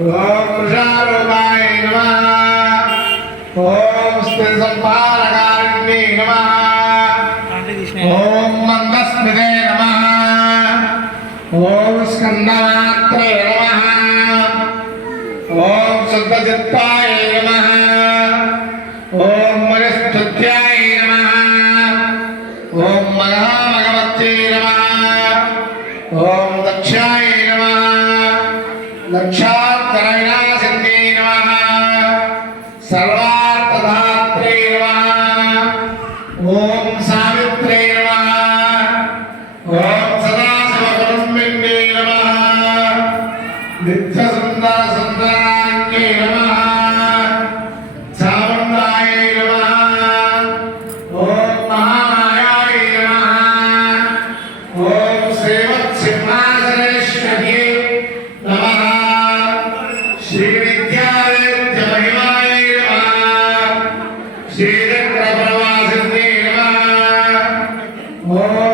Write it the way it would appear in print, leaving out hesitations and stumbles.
ఓం వృషారూపాయ నమః ఓం స్థితిసంపాదకారిణ్యై నమః ఓం మందస్మితే నమః ఓం స్కందమాత్రే నమః ఓం శుద్ధచిత్తాయ నమః ఓం మయస్థుత్యాయ నమః ఓం మహామగవత్యై నమః ఓం దక్షాయ నమః లక్షాత్కరైణాసిద్ధ్యై నమః సర్వార్థధాత్రే నమః ఓం సావిత్రే నమః ఓం సదాశివకుటుంబిన్యై నమః నిత్యసుందర సుందరాన్యై నమః చాముండాయై నమః ఓం మహామాయాయ నమః ఓం శ్రీమత్సింహాసనేశ్వర్యై నమః శ్రీవిద్యావేద్యమహిమాయ నమః శ్రీచక్రప్రవాసిన్యై నమః ఓం